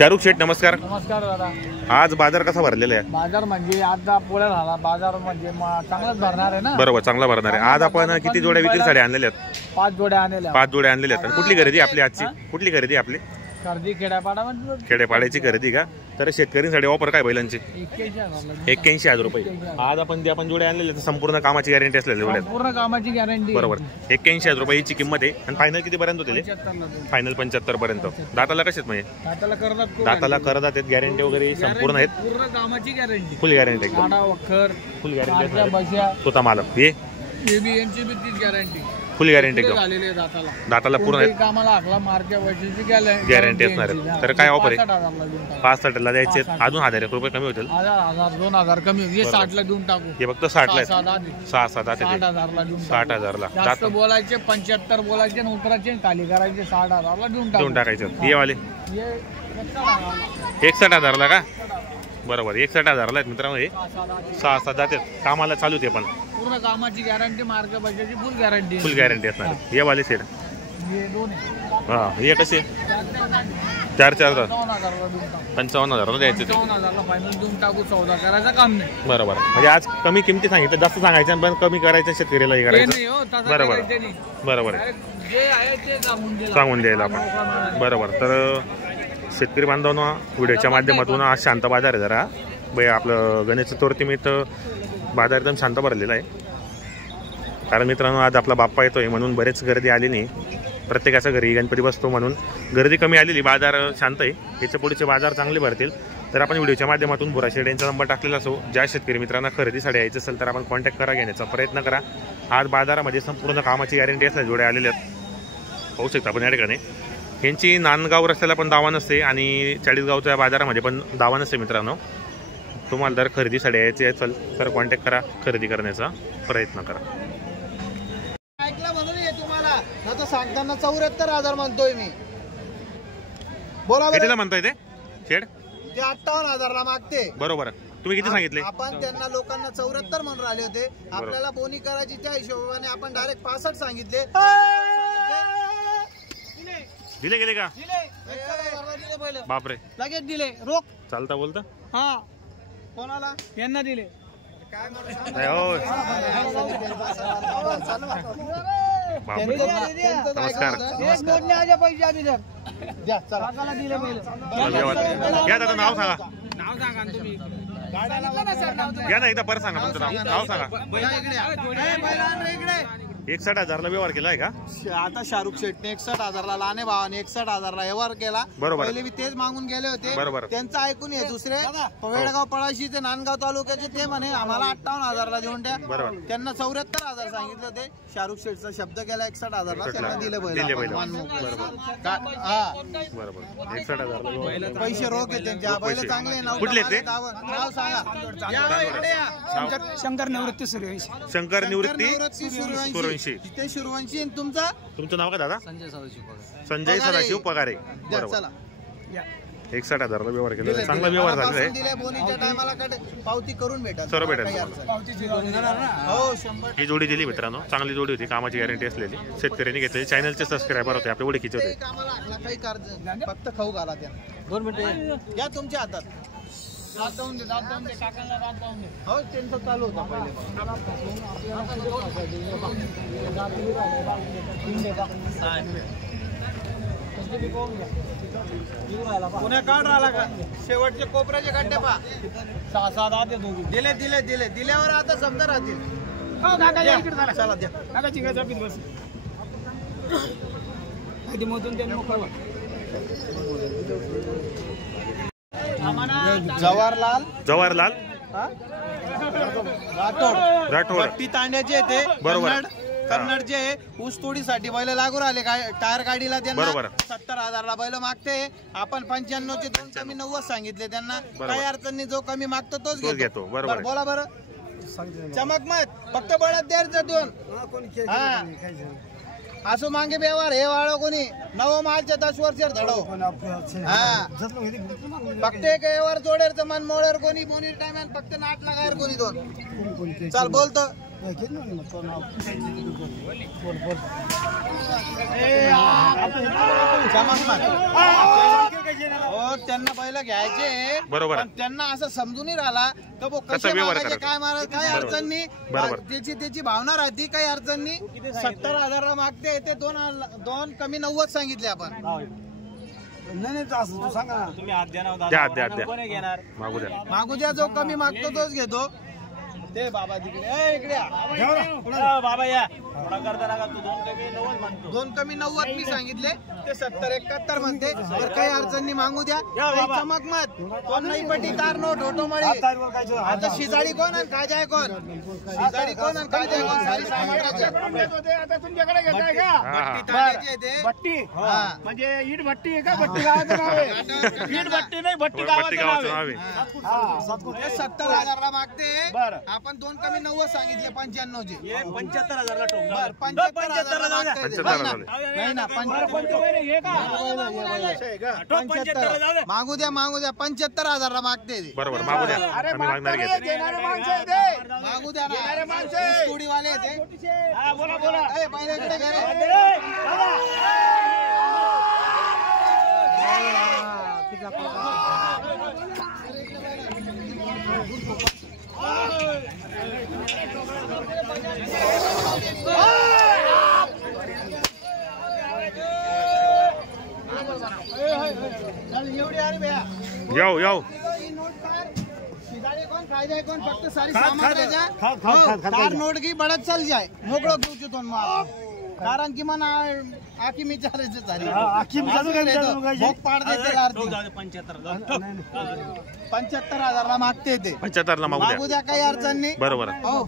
शाहरुख शेठ नमस्कार. नमस्कार दादा. आज बाजार कसा भरलेला आहे? बाजार म्हणजे आता पोळ्या झाला बाजार म्हणजे चांगलाच भरणार आहे ना. बरोबर, चांगला भरणार आहे. आज आपण किती जोड्या विक्रीसाठी आणलेल्या आहेत? 5 जोड्या आणलेल्या. 5 जोड्या आणलेल्या आहेत. कुठली खरेदी आपली आजची? कुठली खरेदी आपली? खरेदी खेड्यापाड्यामध्ये. खेड्यापाड्याची खरेदी का? तर शेतकऱ्यांसाठी ऑफर काय बैलांची? 81,000 रुपये. आज आपण जे जोड्या आणलेल्या संपूर्ण कामाची गॅरंटी असलेल्या जोड्या. पूर्ण कामाची गॅरंटी. बरोबर. 81,000 रुपयाची किंमत आहे. आणि फायनल किती पर्यंत होते? फायनल 75 पर्यंत. दाताला कसे म्हणजे? दाताला करतात आहेत. गॅरंटी वगैरे संपूर्ण आहेत. पूर्ण कामाची गॅरंटी. फुल गॅरंटी एकदम. फुल गॅरंटी. स्वतः मालक हे यांची बी तीच गॅरंटी. फुल गॅरंटी एकदम. दाताला पूर्ण गॅरंटी असणार आहे. तर काय ऑफर आहे? 65ला द्यायचे. अजून 1,000 रुपये कमी होतील. 2,000 कमी. 60ला देऊन टाकू. हे फक्त 60ला 60,000ला. जास्त बोलायचे 75 बोलायचे आणि उतरायचे खाली करायचे 60,000ला देऊन टाकायचं. हे वाले 61,000ला का? बरोबर, 61,000ला आहेत मित्रांनो. हे 6-7 जाते कामाला चालू ते पण पूर्ण कामाची गॅरंटी. मार्ग बजाची फुल गॅरंटी. फुल गॅरंटी असणार. हे वाले सेट हा हे कसे? 4-4 55,000ला द्यायचे. 55,000ला फायनल देऊन टाकू. सौदा करायचं काम नाही. बरोबर. म्हणजे आज कमी किमती सांगितलं, जास्त सांगायचं पण कमी करायचं, शेतकऱ्यालाही करायचं. बरोबर बरोबर आहे. सांगून द्यायला आपण. बरोबर. तर शेतकरी बांधवांना व्हिडिओच्या माध्यमातून आज शांत बाजार आहे. जरा आपलं गणेश चतुर्थीनिमित्त बाजार एकदम शांत भरलेला आहे. कारण मित्रांनो आज आपला बाप्पा येतोय म्हणून बरेच गर्दी आली नाही. प्रत्येकाच्या घरी गणपती बसतो म्हणून गर्दी कमी आलेली. बाजार शांत आहे. याच्या पुढचे बाजार चांगले भरतील. तर आपण व्हिडिओच्या माध्यमातून बुराशेड यांचा नंबर टाकलेला असो. ज्या शेतकरी मित्रांना खरेदीसाठी यायचं असेल तर आपण कॉन्टॅक्ट करा, घेण्याचा प्रयत्न करा. आज बाजारामध्ये संपूर्ण कामाची गॅरंटी असल्या जोड्या आलेल्या आहेत. पाहू शकता आपण या ठिकाणी. यांची नांदगाव रस्त्याला पण दावा नसते आणि चाळीसगावच्या बाजारामध्ये पण दावा नसते. मित्रांनो तुम्हाला जर खरेदीसाठी यायचे असेल तर कॉन्टॅक्ट करा, खरेदी करण्याचा प्रयत्न करा. ऐकलं म्हणून ये तुम्हाला ना तर सांगताना 74,000 म्हणतोय मी. बोला कितीला म्हणताय ते शेड? ते 58,000ला मागते. बरोबर. तुम्ही किती सांगितले? आपण त्यांना लोकांना 74 म्हणून राहिले होते. आपल्याला बोनी करायची त्या हिशोबाने आपण डायरेक्ट 65 सांगितले. दिले गेले का? बापरे, लगेच दिले. रोख चालता बोलता. हा कोणाला? यांना दिले. नमस्कार. घ्या दादा, नाव सांगा. तुम्ही घ्या ना एकदा परत सांगा तुमचं नाव सांगा. 61,000ला व्यवहार केलाय का? आता शाहरुख शेठने 61,000ला, लाने भावाने 61,000ला व्यवहार केला. बरोबर. पहिले मी तेच मागून गेले होते. बरोबर. त्यांचं ऐकून ये. दुसरे वेळगाव पळाशी ते नांदगाव तालुक्याचे ते म्हणे आम्हाला 58,000ला देऊन द्या. बरोबर. त्यांना 74,000 सांगितलं. ते शाहरुख शेठचा शब्द केला 61,000ला. त्यांना दिले बरोबर. 61,000ला पैसे रोख आहे त्यांच्या. बैल चांगले. कुठले ते? नाव सांगा. शंकर निवृत्ती सूर्यवंशी. शंकर निवृत्ती सूर्यवंशी. ते सूर्यवंशी. तुमचं नाव का दादा? संजय सदाशिव पगारे. बरोबर. 61,000ला व्यवहार केला. चांगला व्यवहार झालेला आहे. पावती करून भेटा. सर्व भेटेल. हो 100. ही जोडी दिली मित्रांनो. चांगली जोडी होती. कामाची गॅरंटी असलेली. शेतकऱ्यांनी घेतलेली. चॅनलचे सबस्क्रायबर होते आपल्या ओळखीचे होते. काही कर्ज फक्त खाऊ घाला त्या. 2 मिनिटं घ्या तुमच्या हातात. जाऊन दे काकांना जाऊन दे. हो त्यांचं चालू होतं पहिले. पुण्या काढ राहिला का? शेवटचे कोपऱ्याचे गड्डे पहा. 6-7 दिले दिल्यावर आता समजा राहतील. चला द्या. जवाहरलाल राठोड. ती तांड्याचे ते. बरोबर. कन्नडचे ऊस तोडीसाठी बैल लागू राहिले. टायर गाडीला त्यांना 70,000ला बैल मागते. आपण 95चे 2 कमी 90 सांगितले त्यांना. काही अडचणी जो कमी मागतो तोच घेतो. बरोबर. बोला बरं. चमक मत फक्त बळत द्यायचं 2. असो मागे व्यवहार हे वाळो कोणी 9 मालच्या 10 वर्ष धडो. फक्त एक व्यवहार जोडेर मन मोडेर कोणी बोनी टाइम फक्त नाट लागायर कोणी 2. चल बोलतो. त्यांना पहिलं घ्यायचे बरोबर, पण त्यांना असं समजून नाही राहिला तर कसे मागायचे काय महाराज काय अडचण नाही. त्याची भावना राहते काही अडचण नाही. 70,000 मागते ते दोन कमी 90 सांगितले आपण. मागू द्या जो कमी मागतो तोच घेतो. ते बाबा तिकडे इकडे बाबा या दोन कमी 90 मी सांगितले ते 70-71 म्हणते. काही अडचण नाही मागू द्या. चमक मत कोण नाही पटी तार नोट ऑटोमळी. आता शिजाडी कोण आणि काजाय कोण? शिजाडी कोण आणि काजाय कोण? सारी सामानाचे आता तुमच्याकडे घेताय का? भट्टी ताण्याची आहे ते. भट्टी म्हणजे ईट भट्टी आहे का? भट्टी गावाचं नाव आहे. ईट भट्टी नाही भट्टी गावाचं नाव आहे. 70,000 मागते. आपण दोन कमी 90 सांगितले 95 चे. 75,000 टोक. बर 75,000 नाही ना. मागू द्या 75,000 मागते. बरोबर मागू द्या. मागू द्या वाले ते. बोला बोला पहिल्याकडे जाऊ कोण फक्त सारी सामान नोट की बडत चाल जाय मोकळं घेऊची तो. कारण की मन आखी मी चारायचं झाली पाड देते. 75,000 मागते ते. 75,000 मागू द्या काही अडचण नाही. बरोबर हो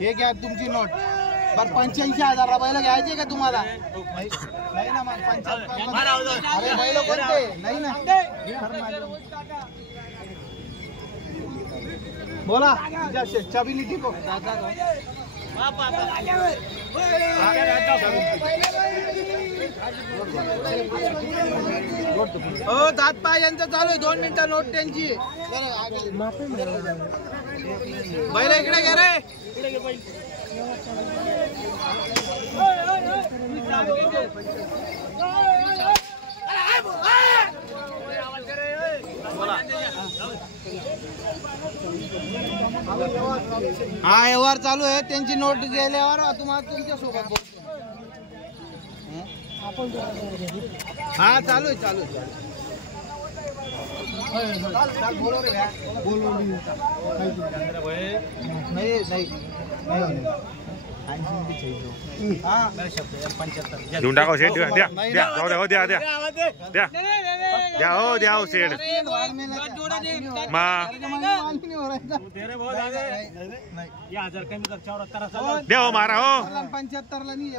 हे घ्या तुमची नोट. बर 85,000 बैल घ्यायचे का तुम्हाला? नाही ना मग 75. अरे बैल कोणते नाही ना. बोला चाबी ठीक हो. हो दात पाय यांचं चालू आहे. 2 मिनिटं नोट त्यांची. बैल इकडे घे रे. हा व्यवहार चालू आहे. त्यांची नोट गेल्यावर तुम्हाला तुमच्या सोबत बोलतो. हा चालू आहे चालू आहे. नाही नाही देऊन टाका शेठ. द्या द्या जाऊ द्या. हो द्या द्या द्या द्या हो द्या हो शेठ. द्या हो मारा हो. 75 ला नाही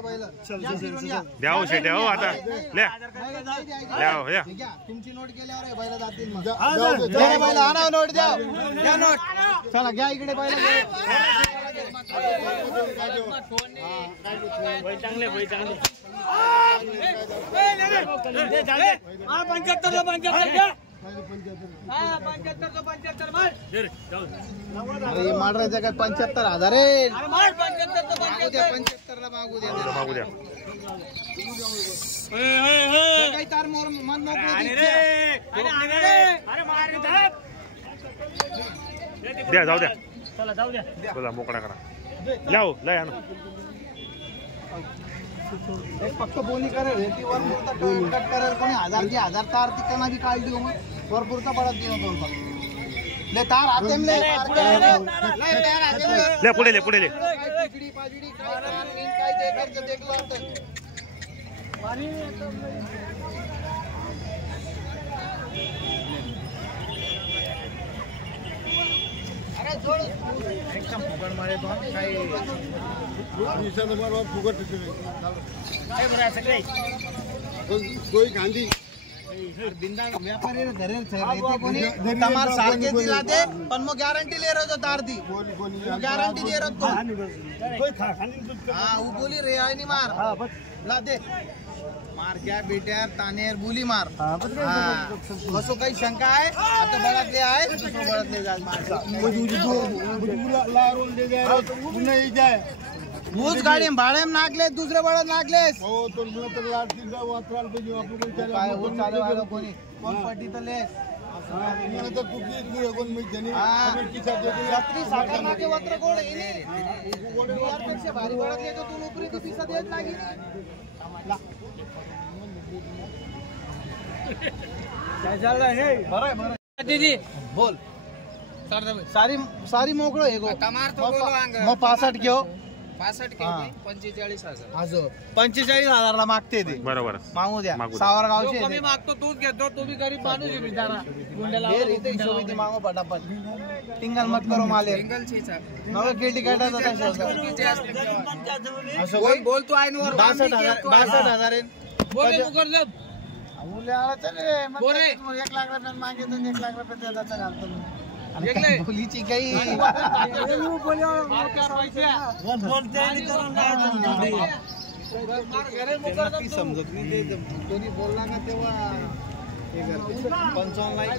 द्या हो शेठ द्या हो. आता द्या हो द्या. तुमची नोट गेल्यावर बैल जातील. बैल आणा नोट द्या. द्या नोट. चला घ्या इकडे बैल. चांगले 75 मारायचं काय 75,000 रे. 75 ला मागू द्या. काही तार मोर मन मोकळे द्या जाऊ द्या. चला जाऊ द्या. बोला मोकळा करा. लाव लय आणा. फक्त बोली करेल ती वर कट करेल कोणी 1000 तार तिकडनं बी काढ देऊ. मग भरपूरचा पडत देऊ दोन फक्त ले तार आते ले पुढे ले पुढे ले. खिचडी पाजडी काय तार मीन काय ते खर्च देखलो होतं. अरे जोड एकदम फुकट मारे तो काही दिवसानं मारवा फुकट काय बरं सगळे कोई गांधी बिंदा व्यापारी घरे रहते कोणी तमार सारखे दिला दे पण मग गॅरंटी ले रहो जो तार दी गॅरंटी दे रहो तू कोई खानी हां वो बोली रे आई नहीं मार ला दे मारक्या बेट्यार तानेर बुली मार कसं काही शंका आहे आता बळातले आहे दुसरं बळातले ऊस गाडी भाड्याम नागले दुसरे बळत नागलेस कोणी कोण पट्टी तर लेस वत्र गोड भारी बळतले तो तू नोकरी ती पिसा देत नाही काय चाल रहा है बरं बरं दीदी बोल सारी सारी मोकळो हे गो मग 65 घेऊ 65 45,000 45,000 ला मागते ते बरोबर मागू द्या सावरगावचे कमी मागतो तूच घेतो तुम्ही गरीब माणूस आहे बिचारा गुंड्याला इथे मागो पटापट टिंगल मत करो माले नवे केटी काढायचा बोल तू आहे 62,000 बोले मुकरदम बोले 1 लाख रुपये मागे 1 लाख रुपये त्याचा घालतो बोलीची काही समजत नाही कोणी बोलला ना तेव्हा 55 लाख